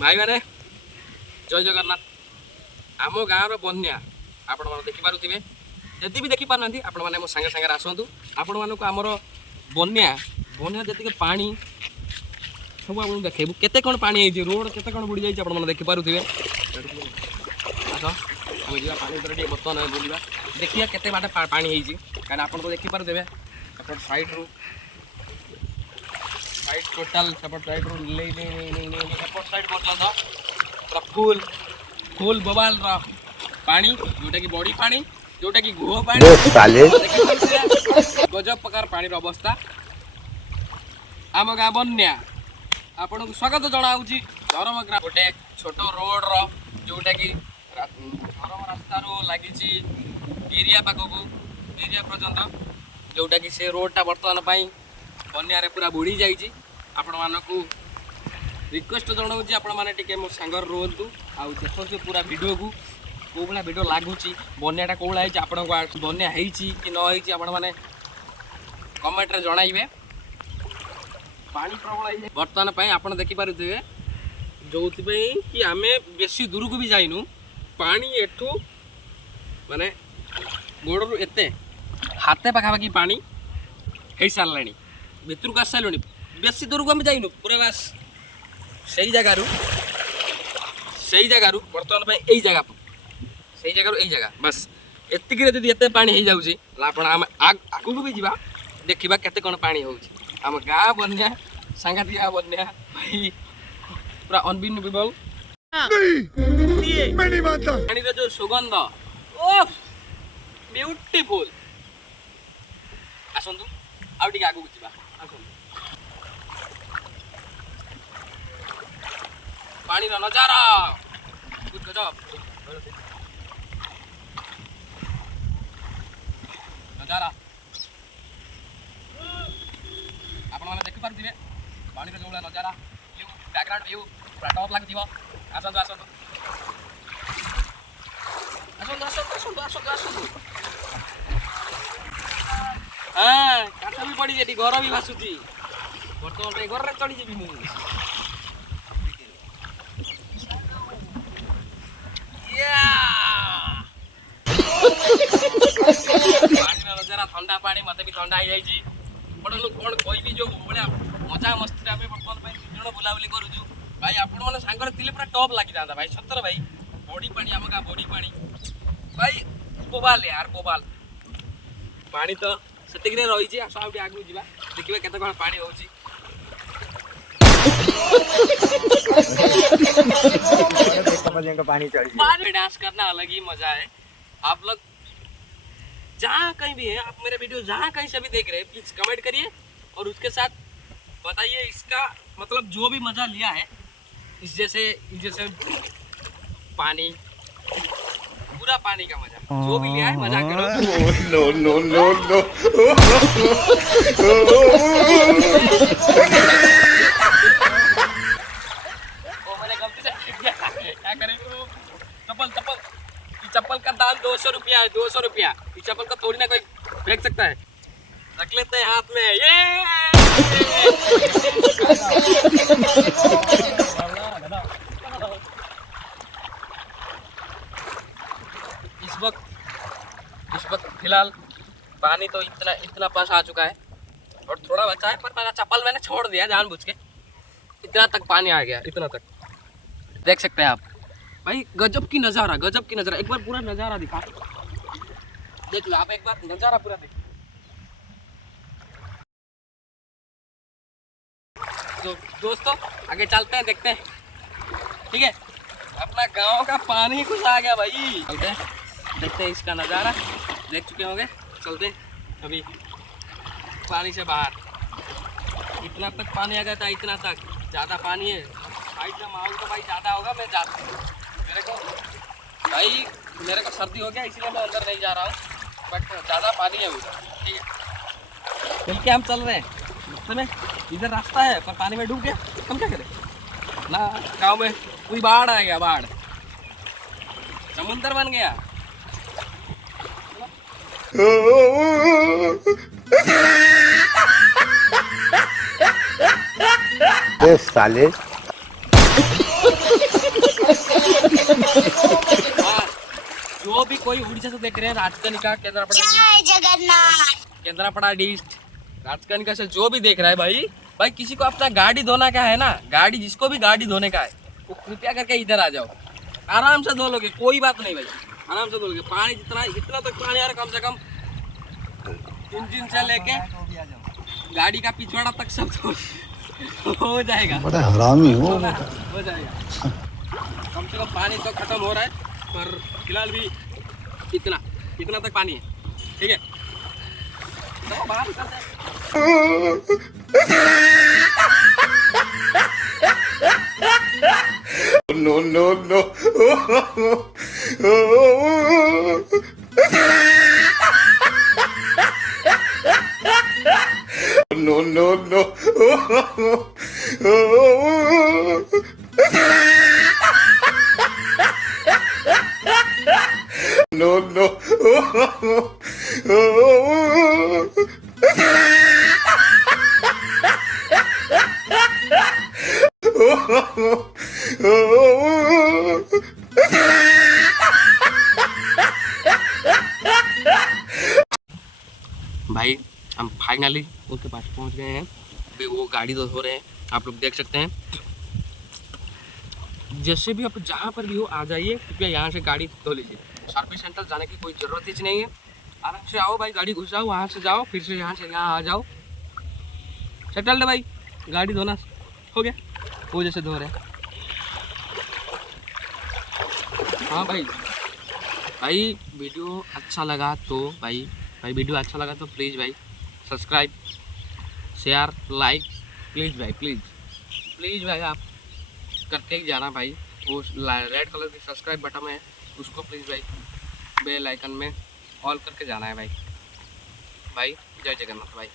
भाई मैंने जय जगन्नाथ आम गाँव बन्या आपण मैंने देखिपे जदि भी देखी पार आपण मैंने मो सांगे सांगे आसतु आपण मानक आमर बन्या बन्या जी पानी सब आपको देखू केते कौन पानी रोड केते कौन बुड़ी जाइए आप देखिपे आस आम जा पानी ऊपर बर्तमान बुलवा देखिए केते बाटे पानी कहीं आप देखिपे एपट साइड रू साइड टोटाल सेपट साइड रू एपट साइड पर्यटन पूरा फुल फुल बोबाल पानी जोटा कि बड़ी पानी जोटा कि गुह पानी गजब प्रकार पानी अवस्था आम गाँ बन्या आपन को स्वागत जनाऊँगी धर्म ग्राम गोटे छोट रोड जोटा कि धर्म रास्ता लगी गिरिया पाखक गिरिया पर्यटन जोटा कि से रोडटा बर्तमान बन्या पूरा बुड़ी जाइए आपण मानक रिक्वेस्ट जनाऊँगी आपण मैंने टे मो सांगर रुहतु आउ देखो पूरा वीडियो को कौ भाया वीडियो लगुच बन्याटा कौ भाई आपण बन्या कि न आपण मैंने कमेंट जनइबे पानी प्रबल बर्तमान आपड़ देखिपे जो कि आम बेसी दूर को भी जाइनु पानी एठू माने गोड़ू एते हाथे पाखापाखि पानी हो सारे भितर को आस सारे बेसी दूर को आम जाइनु पूरा बास से जगार बर्तमान यही जगह से जगार यही जगह बस एतिक जब पानी हो जाऊँगी आगू भी जा देखा केते कौन पानी हो आम गाँ बन्या सांगातिया बन्या भाई पूरा अनबिलीवेबल पानी जो सुगंध ब्यूटीफुल आसतु आगे आगू जा पानी नजारा गजब नजारा आपण मैंने देखिपे पानी जो नजारा व्यू बैकग्राउंड व्यू पूरा टॉप लगे आसतु आसतु आसतु आसतु आसतु आसतु हाँ काठ भी पड़ी जाती घर भी भासुची बर्तमान घर चढ़ी जी मुझे नजारा ठंडा पानी मत भी ठंडा हो जाए बड़ लोग कौन कह जो भाया मजा मस्ती आम बर्तमान तीन जन बुलाबुली करूँ भाई आपण मैंने सांगर थे पूरा टॉप लगी था भाई सतर भाई बड़ी पानी आम गाँ बड़ी पानी भाई बोबाल यार बोबाल पानी तो से रही आस आगे जा देखिए केते कौन पानी हो पानी डांस करना अलग ही मजा है। आप लोग जहाँ कहीं भी है आप मेरे वीडियो जहाँ कहीं से भी देख रहे हैं प्लीज कमेंट करिए और उसके साथ बताइए इसका मतलब जो भी मजा लिया है इस जैसे पानी पूरा पानी का मजा जो भी लिया है मजा करो। नो नो नो क्या करें तो चप्पल चप्पल का दाम 200 रुपया है 200 रुपया। इस चप्पल को थोड़ी ना कोई फेंक सकता है रख लेते हैं हाथ में ये इस वक्त फिलहाल पानी तो इतना पास आ चुका है और थोड़ा बचा है पर मेरा चप्पल मैंने छोड़ दिया जानबूझ के इतना तक पानी आ गया इतना तक देख सकते हैं आप भाई गजब की नज़ारा एक बार पूरा नज़ारा दिखा देख लो आप एक बार नज़ारा पूरा देख तो दोस्तों आगे चलते हैं देखते हैं ठीक है अपना गांव का पानी कुछ आ गया भाई चलते हैं देखते हैं इसका नज़ारा देख चुके होंगे चलते अभी पानी से बाहर इतना तक पानी आ गया था इतना तक ज़्यादा पानी है भाई जब माहौल तो भाई ज़्यादा होगा मैं मेरे को सर्दी हो गया इसलिए मैं अंदर नहीं जा रहा हूँ बट ज़्यादा पानी है उधर ठीक है चल के हम चल रहे हैं रास्ते में इधर रास्ता है पर पानी में डूब गया हम क्या करें ना गाँव में कोई बाढ़ आ गया बाढ़ समुंदर बन गया साले जो भी कोई उड़ीसा से देख रहे हैं, राजकनिका केंद्रापड़ा डिस्ट राजकनिका से जो भी देख रहा है भाई किसी को अपना गाड़ी धोना का है ना, गाड़ी जिसको भी गाड़ी धोने का है वो कृपया करके इधर आ जाओ, आराम से धो लोगे, कोई बात नहीं भाई, आराम से धो लोगे। पानी जितना इतना तक पानी आ रहा, कम से कम इंजन से लेके गाड़ी का पिछवाड़ा तक सब हो जाएगा। बड़ा हरामी हो जाएगा। कम से कम पानी तो खत्म हो रहा है, पर फिलहाल भी इतना तक पानी है, ठीक है। तो बाहर निकलते हैं। No, no, no. No, no, no. No, no. भाई हम फाइनली उसके पास पहुंच गए हैं। अभी वो गाड़ी तो धो रहे हैं, आप लोग देख सकते हैं। जैसे भी आप जहाँ पर भी हो आ जाइए, कृपया यहाँ से गाड़ी धो लीजिए। सर्विस सेंटर जाने की कोई ज़रूरत ही नहीं है, आराम से आओ भाई, गाड़ी घुसाओ, वहाँ से जाओ, फिर से यहाँ आ जाओ, सेटल है भाई। गाड़ी धोना हो गया, वो जैसे धो रहे हैं। हाँ भाई वीडियो अच्छा लगा तो भाई वीडियो अच्छा लगा तो प्लीज़ भाई सब्सक्राइब शेयर लाइक प्लीज़ भाई आप करके ही जाना भाई। वो रेड कलर की सब्सक्राइब बटन है, उसको प्लीज़ भाई बेल आइकन में ऑल करके जाना है भाई। जय जगन्नाथ भाई।